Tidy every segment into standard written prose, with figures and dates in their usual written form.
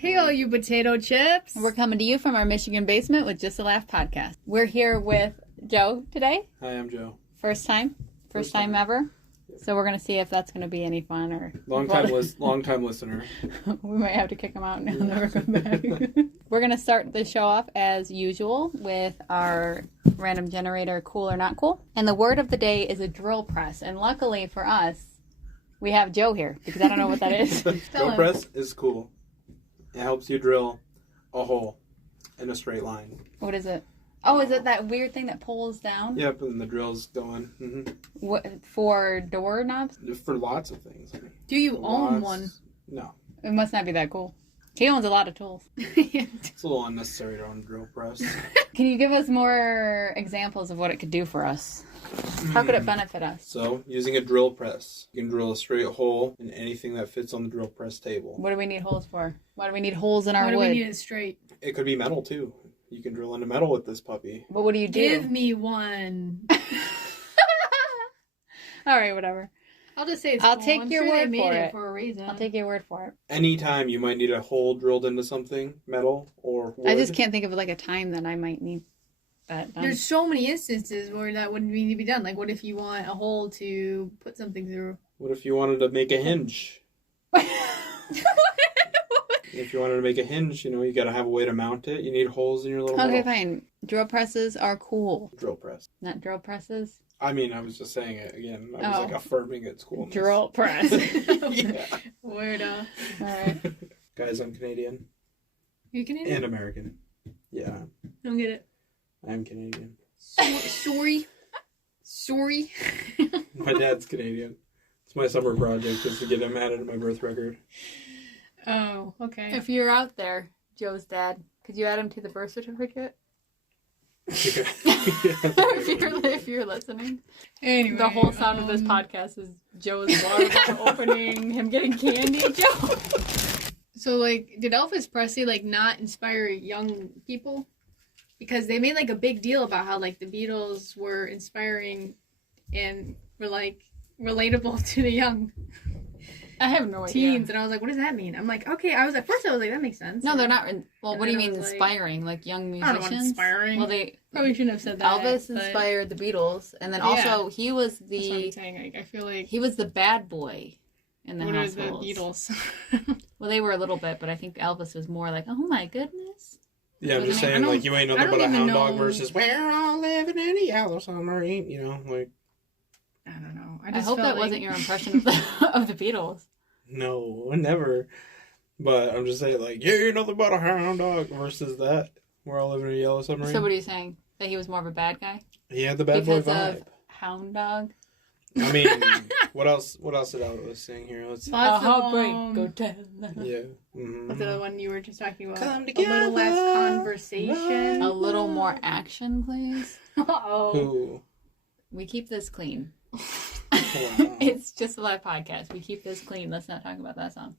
Hey, all you potato chips. We're coming to you from our Michigan basement with Just a Laugh podcast. We're here with Joe today. Hi, I'm Joe. First time ever. Yeah. So we're going to see if that's going to be any fun or... Long time listener. We might have to kick him out and he'll never come back. We're going to start the show off as usual with our random generator, cool or not cool. And the word of the day is a drill press. And luckily for us, we have Joe here because I don't know what that is. Drill press is cool. It helps you drill a hole in a straight line. What is it? Oh, is it that weird thing that pulls down? Yep, and the drill's going. Mm-hmm. What, for doorknobs? For lots of things. Do you own one? No. It must not be that cool. He owns a lot of tools. It's a little unnecessary to own a drill press. Can you give us more examples of what it could do for us? How could it benefit us? So, using a drill press, you can drill a straight hole in anything that fits on the drill press table. What do we need holes for? Why do we need holes in our wood? Why do we need it straight? It could be metal, too. You can drill into metal with this puppy. But what do you do? Give me one. All right, whatever. I'll just say it's I'll cool. take I'm your sure word they made for it it. for a reason. I'll take your word for it. Anytime you might need a hole drilled into something, metal or wood. I just can't think of like a time that I might need that done. There's so many instances where that wouldn't need to be done. Like, what if you want a hole to put something through? What if you wanted to make a hinge? If you wanted to make a hinge, you gotta have a way to mount it. You need holes in your little Okay, metal. fine. Drill presses are cool. Drill press. Not drill presses. I mean, I was just saying it again. I was affirming its coolness. Drill press. Yeah. Weirdo. All right. Guys, I'm Canadian. You Canadian? And American. Yeah. Don't get it. I'm Canadian. Sorry. My dad's Canadian. It's my summer project is to get him added to my birth record. Oh, okay. If you're out there, Joe's dad, could you add him to the birth certificate? if you're listening. Anyway, the whole sound of this podcast is Joe's water bottle opening, him getting candy. Joe. So, like, did Elvis Presley, like, not inspire young people? Because they made, like, a big deal about how, like, the Beatles were inspiring and were, like, relatable to the young I have no idea. teens. And I was like, what does that mean? I'm like, okay. At first I was like, that makes sense. No, they're not. Well, And what do you then I mean was like, inspiring? Like young I musicians? don't know what inspiring. Well, they Probably shouldn't have said that. Elvis but inspired the Beatles, and then Yeah. also he was That's what I'm the saying. Like, I feel like, he was the bad boy in the what are the households. Beatles? Well, they were a little bit, but I think Elvis was more like, oh my goodness. Yeah, I'm just I saying, don't- like, you ain't I nothing don't but a even hound dog know. versus we're all living in a yellow submarine, like, I don't know. I just hope felt that wasn't your impression of the Beatles. no, never. But I'm just saying, like, you ain't nothing but a hound dog versus that. We're all living in a yellow submarine. So what are you saying? That he was more of a bad guy? He had the bad boy Because vibe. of Hound Dog? I mean, what else did Elvis sing here? Let's see. Lots of, heartbreak, go tell. Yeah. Mm-hmm. What's the other one you were just talking about? Come A together, little less conversation. A little more action, please. Uh-oh. Who? We keep this clean. Wow. It's just a live podcast. We keep this clean. Let's not talk about that song.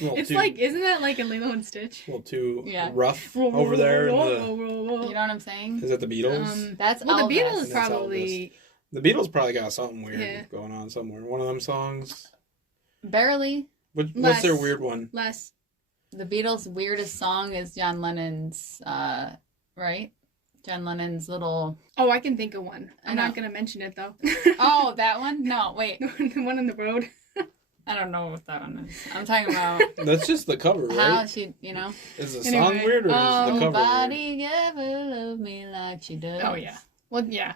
It's like, isn't that like a Lilo and Stitch? A little too Yeah. rough over there. You know what I'm saying? Is that the Beatles? That's well, the Elvis. Beatles That's probably. The Beatles probably got something weird Yeah. going on somewhere. One of them songs. Barely. What's their Less. weird one? Less. The Beatles' weirdest song is John Lennon's, right? John Lennon's little... Oh, I can think of one. I I'm know. not going to mention it, though. Oh, that one? No, wait. The one on the road. I don't know what that one is. I'm talking about That's just the cover, how right? she, Is the Anyway, song weird or is the cover weird? Nobody ever loved me like she does. Oh, yeah. Well, yeah.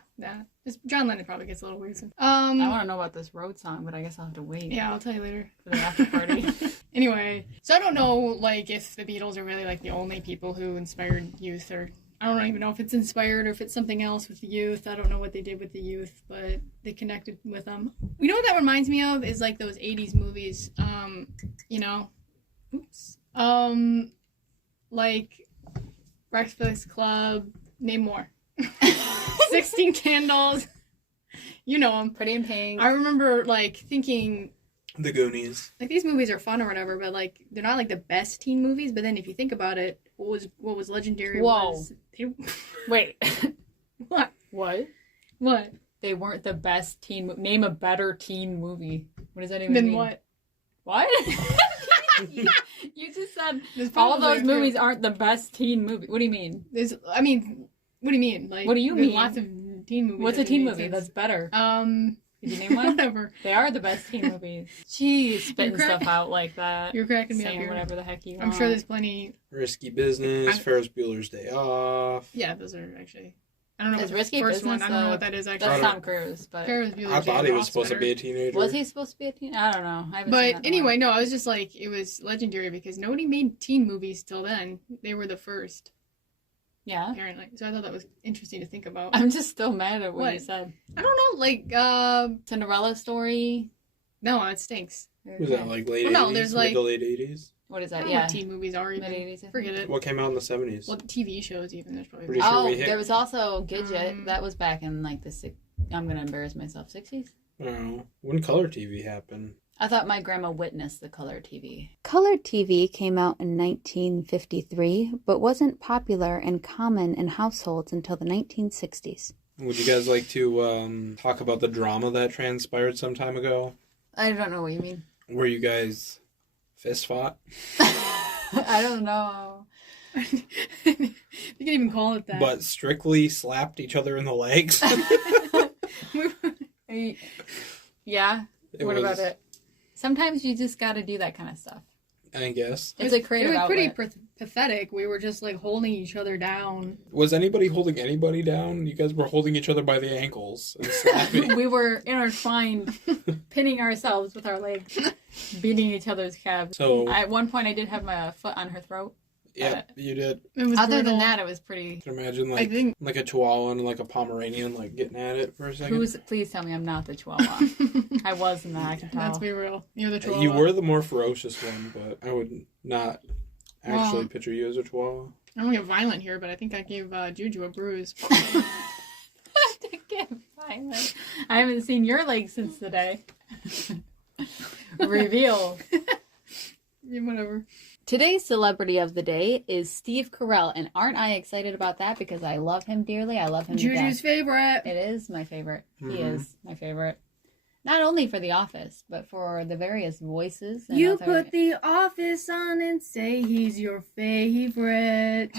John Lennon probably gets a little weird. I want to know about this road song, but I guess I'll have to wait Yeah, I'll tell you later. for the after party. Anyway, so I don't know, like, if the Beatles are really, like, the only people who inspired youth, or I don't even know if it's inspired or if it's something else with the youth. I don't know what they did with the youth, but they connected with them. You know what that reminds me of is, like, those 80s movies, like Breakfast Club, name more. 16 Candles. You know them. Pretty in Pink. I remember, like, thinking... The Goonies. Like, these movies are fun or whatever, but, like, they're not, like, the best teen movies. But then if you think about it, what was legendary was... Wait. What? What? What? They weren't the best teen... Name a better teen movie. What does that even Then mean? what? What? You just said There's all probably those movies aren't the best teen movie. What do you mean? what do you mean? Like, What do you there's mean? Lots of teen movies. What's a teen movie that's better? Did you name one? Whatever. They are the best teen movies. Jeez, spitting You're stuff out like that. You're cracking me up Saying here. whatever the heck you I'm want. sure there's plenty. Risky Business, Ferris Bueller's Day Off. Yeah, those are actually. I don't know. Is What Risky the first Business, one. I don't know what that is actually. That's Tom Cruise, but Ferris Bueller's I thought Day he was Off's supposed to better. be a teenager. was he supposed to be a teen? I don't know. I haven't seen But that in a anyway, while. no, I was just like, it was legendary because nobody made teen movies till then. They were the first, Yeah. apparently. So I thought that was interesting to think about. I'm just still mad at what you What? said. I don't know, like, Cinderella story. no, it stinks. Was that like late Well, no, 80s? there's, Mid like- to late 80s? What is I that? don't know Yeah. what teen movies are even. Mid-80s, I think. Forget it. What came out in the 70s? Well, TV shows even. There's probably. Pretty sure Oh, we hit- there was also Gidget. Um, That was back in like the I'm gonna embarrass myself. 60s. I don't know. When color TV happened? I thought my grandma witnessed the color TV. Color TV came out in 1953, but wasn't popular and common in households until the 1960s. Would you guys like to talk about the drama that transpired some time ago? I don't know what you mean. Where you guys fist fought? I don't know. You can even call it that. But strictly slapped each other in the legs? Yeah. It What was- about it? Sometimes you just got to do that kind of stuff. I guess. It's a creative It was pretty outlet. pathetic. We were just like holding each other down. Was anybody holding anybody down? You guys were holding each other by the ankles and slapping. We were intertwined, pinning ourselves with our legs, beating each other's calves. So, At one point, I did have my foot on her throat. yeah, you did. It was Other brutal. than that, it was pretty. Can you imagine I like think. like a Chihuahua and like a Pomeranian like getting at it for a second? Please tell me I'm not the Chihuahua. I was in that. I can tell. Let's be real. You're the Chihuahua. You were the more ferocious one, but I would not actually Well- picture you as a Chihuahua. I don't get violent here, but I think I gave Juju a bruise. To get violent. I haven't seen your legs since the day. Reveal. Yeah, whatever. Today's celebrity of the day is Steve Carell, and aren't I excited about that because I love him dearly. I love him to Juju's death. favorite. It is my favorite. He Mhm. is my favorite. Not only for The Office, but for the various voices. And You other... put the office on and say he's your favorite.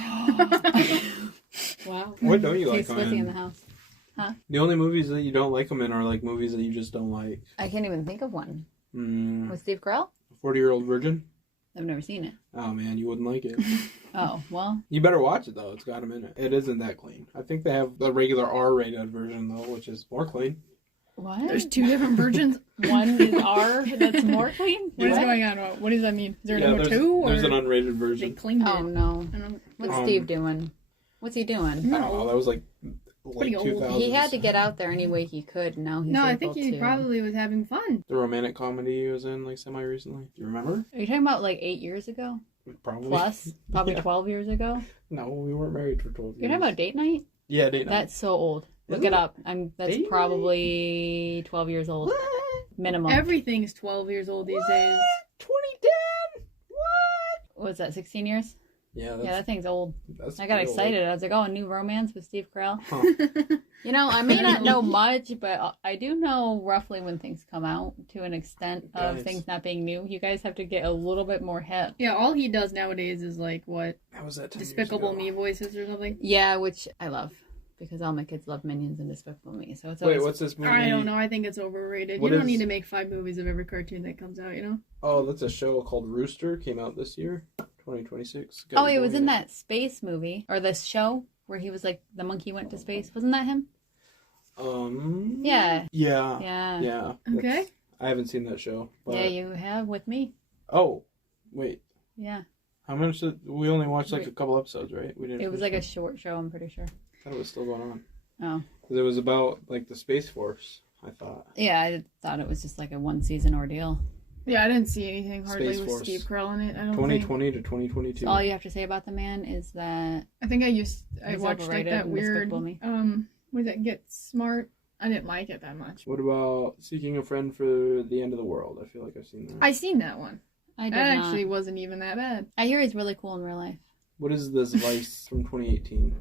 Wow. What don't you like He's him Swifty in the in? house. The only movies that you don't like him in are like movies that you just don't like. I can't even think of one. Mm, With Steve Carell? 40-Year-Old Virgin? I've never seen it. Oh man, you wouldn't like it. Oh, well. You better watch it though, it's got him in it. It isn't that clean. I think they have the regular R-rated version though, which is more clean. What? There's two different versions. One is R that's more clean? What is Yeah. going on? What does that mean? Is there a Yeah, number there's, two? Or there's an unrated they version. cleaned it? Oh, no. I don't, What's Um, Steve doing? What's he doing? I don't know, that was like Pretty late old. 2000s. He had to get out there any way he could, and now he's no, I able think he to. probably was having fun. The romantic comedy he was in like semi-recently. Do you remember? Are you talking about like 8 years ago? Probably. Plus? Probably Yeah. 12 years ago? No, we weren't married for 12 years. You're talking about date night? Yeah, date night. That's so old. Look Is it it? up. That's Date night? probably 12 years old. What? Minimum. Everything's 12 years old these days. 2010? What? Was that 16 years? Yeah, Yeah, that thing's old. that's I got real excited. I was like, oh, a new romance with Steve Carell. Huh. You know, I may not know much, but I do know roughly when things come out to an extent of Guys. things not being new. You guys have to get a little bit more hip. Yeah, all he does nowadays is like what? How was that 10 years Despicable ago? Me voices or something. Yeah, which I love because all my kids love Minions and Despicable Me. So it's Wait, always what's this movie? I don't know. I think it's overrated. What you don't is- need to make 5 movies of every cartoon that comes out, you know? Oh, that's a show called Rooster. Came out this year, 2026. Oh, it was in that space movie or this show where he was like the monkey went to space. Wasn't that him? Yeah. Yeah. Yeah. Yeah. Okay. That's- I haven't seen that show. But... Yeah, you have with me. Oh, wait. Yeah. How much did we only watched like Wait. a couple episodes, right? We didn't. It was finish like a short show, I'm pretty sure. I thought it was still going on. Oh. 'Cause it was about like the Space Force. I thought. Yeah, I thought it was just like a 1-season ordeal. Yeah, I didn't see anything hardly Space with Force. Steve Carell in it. I don't 2020 to 2022. So all you have to say about the man is that think. I think I He's watched like overrated that and weird. Despicable Me. What did that Get Smart? I didn't like it that much. What about Seeking a Friend for the End of the World? I feel like I've seen that. I seen that one. I did That not. actually wasn't even that bad. I hear he's really cool in real life. What is this Vice from 2018?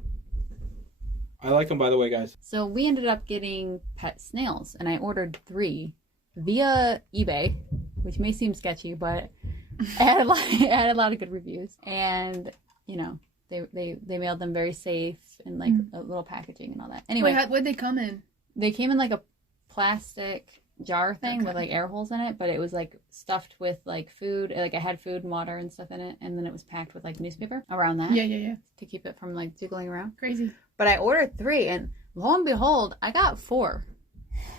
I like them, by the way, guys. So we ended up getting pet snails, and I ordered 3 via eBay, which may seem sketchy, but It had a lot of good reviews, and you know they mailed them very safe and like a little packaging and all that. Anyway, what'd they come in? they came in like a plastic jar thing with like air holes in it, but it was like stuffed with like food, like it had food and water and stuff in it, and then it was packed with like newspaper around that. Yeah. To keep it from like jiggling around. Crazy. But I ordered 3, and lo and behold, I got 4.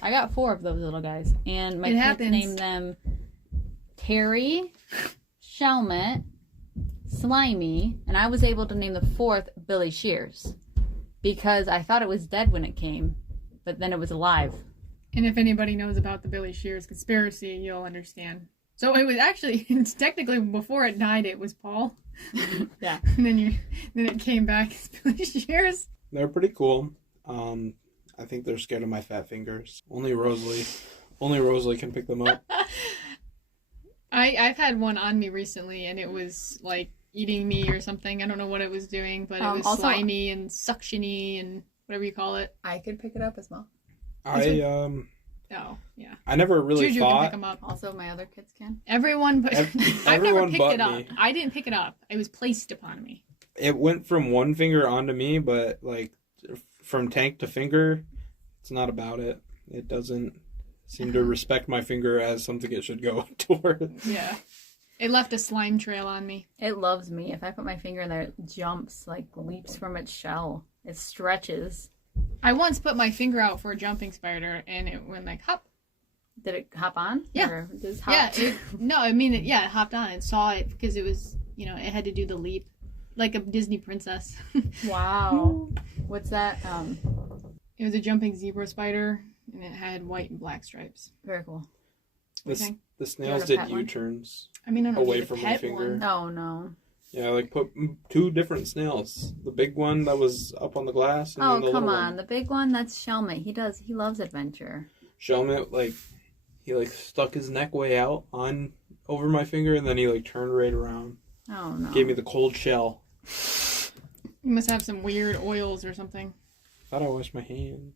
I got 4 of those little guys, and my kids named them Terry, Shelmet, Slimy, and I was able to name the 4th Billy Shears because I thought it was dead when it came, but then it was alive. And if anybody knows about the Billy Shears conspiracy, you'll understand. So it was actually, technically, before it died, it was Paul. Yeah. And then it came back as Billy Shears. They're pretty cool. I think they're scared of my fat fingers. Only Rosalie can pick them up. I've had one on me recently, and it was like eating me or something. I don't know what it was doing, but it was also slimy and suctiony and whatever you call it. I could pick it up as well. Oh, yeah. I never really Juju thought. can pick them up. Also, my other kids can. Everyone, but I've never picked it up. Me. I didn't pick it up. It was placed upon me. It went from one finger onto me, but like from tank to finger, it's not about it. It doesn't seem to respect my finger as something it should go towards. Yeah. It left a slime trail on me. It loves me. If I put my finger in there, it jumps, like leaps from its shell. It stretches. I once put my finger out for a jumping spider, and it went like, hop. Did it hop on? Yeah. Or just hop? Yeah. It hopped on. It saw it because it was, it had to do the leap. Like a Disney princess. Wow. What's that? It was a jumping zebra spider, and it had white and black stripes. Very cool. The snails did U-turns away from my finger. One. Oh, no. Yeah, I like put 2 different snails. The big one that was up on the glass. And then the come little on. one. The big one, that's Shelmet. He loves adventure. Shelmet, he stuck his neck way out over my finger, and then he turned right around. Oh, no. Gave me the cold shell. You must have some weird oils or something. I thought I washed my hands.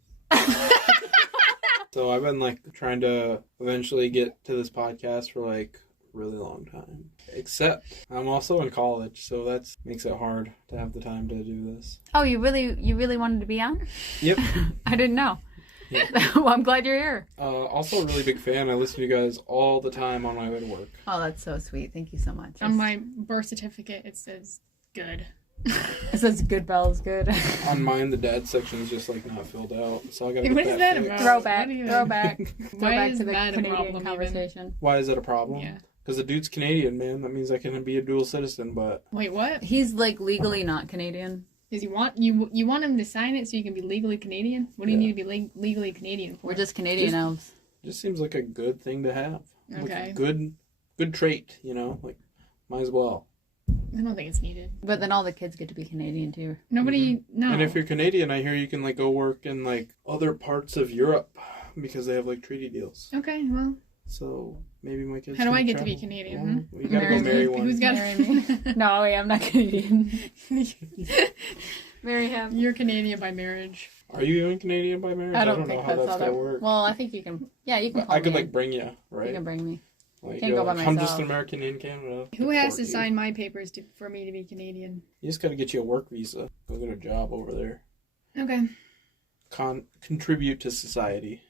So I've been trying to eventually get to this podcast for a really long time. Except I'm also in college, so that makes it hard to have the time to do this. Oh, you really wanted to be on? Yep. I didn't know. Yeah. Well, I'm glad you're here. Also a really big fan. I listen to you guys all the time on my way to work. Oh, that's so sweet. Thank you so much. On my birth certificate, it says good. It says good bells, good. On mine, the dad section is just not filled out, so I gotta What get is that that fixed. about? Throwback. Why back is to the that a Canadian problem conversation. Why is that a problem? Yeah. Because the dude's Canadian, man. That means I can be a dual citizen, but... Wait, what? He's legally not Canadian. Does you want him to sign it so you can be legally Canadian? What do you need to be legally Canadian for? We're just Canadian elves. Just seems like a good thing to have. Okay. Good trait, might as well. I don't think it's needed. But then all the kids get to be Canadian too. Nobody, no. And if you're Canadian, I hear you can go work in other parts of Europe because they have treaty deals. Okay, well. So maybe my kids. How do I get travel. to be Canadian? Well, you gotta go marry one. Who's got Marry me? No, wait, I'm not Canadian. Marry him. You're Canadian by marriage. Are you even Canadian by marriage? I don't know think how that's gonna work. Well, I think you can. Yeah, you can. Call I could me. bring you, right? You can bring me. Can't go by I'm just myself. an American in Canada. Who has to Deport you. sign my papers for me to be Canadian? You just gotta get you a work visa. Go get a job over there. Okay. Contribute to society.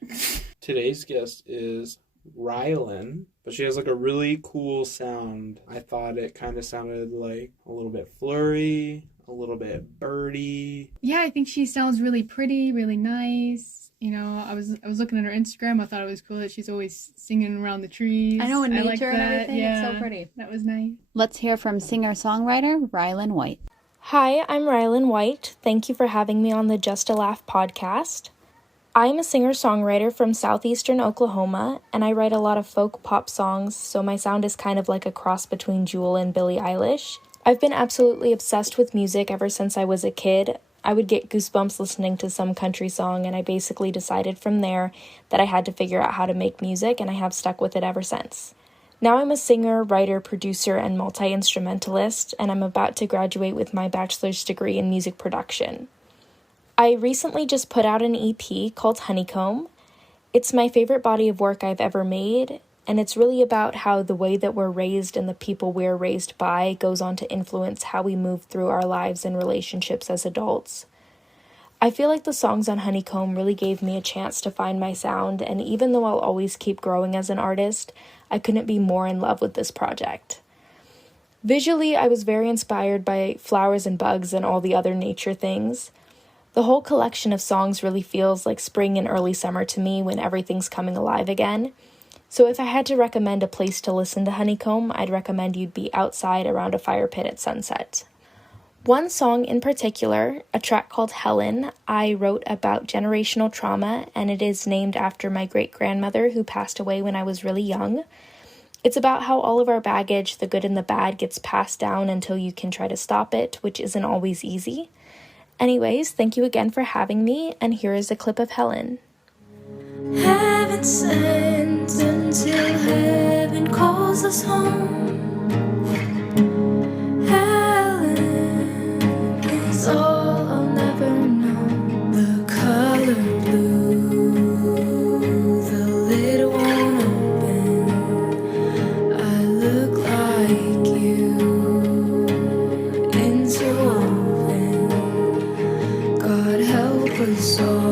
Today's guest is Rielynn, but she has a really cool sound. I thought it kind of sounded a little bit flurry, a little bit birdy. Yeah, I think she sounds really pretty, really nice. I was looking at her Instagram. I thought it was cool that she's always singing around the trees. I know, in nature like and that. everything. Yeah, It's so pretty. That was nice. Let's hear from singer-songwriter Rielynn White. Hi, I'm Rielynn White. Thank you for having me on the Just a Laugh podcast. I'm a singer-songwriter from southeastern Oklahoma, and I write a lot of folk pop songs, so my sound is kind of like a cross between Jewel and Billie Eilish. I've been absolutely obsessed with music ever since I was a kid. I would get goosebumps listening to some country song, and I basically decided from there that I had to figure out how to make music, and I have stuck with it ever since. Now I'm a singer, writer, producer, and multi-instrumentalist, and I'm about to graduate with my bachelor's degree in music production. I recently just put out an EP called Honeycomb. It's my favorite body of work I've ever made, and it's really about how the way that we're raised and the people we're raised by goes on to influence how we move through our lives and relationships as adults. I feel like the songs on Honeycomb really gave me a chance to find my sound, and even though I'll always keep growing as an artist, I couldn't be more in love with this project. Visually, I was very inspired by flowers and bugs and all the other nature things. The whole collection of songs really feels like spring and early summer to me when everything's coming alive again. So if I had to recommend a place to listen to Honeycomb, I'd recommend you'd be outside around a fire pit at sunset. One song in particular, a track called Helen, I wrote about generational trauma, and it is named after my great-grandmother who passed away when I was really young. It's about how all of our baggage, the good and the bad, gets passed down until you can try to stop it, which isn't always easy. Anyways, thank you again for having me, and here is a clip of Helen. Heaven sent until heaven calls us home. Helen is all I'll never know. The color blue, the lid won't open. I look like you, interwoven. God help us all.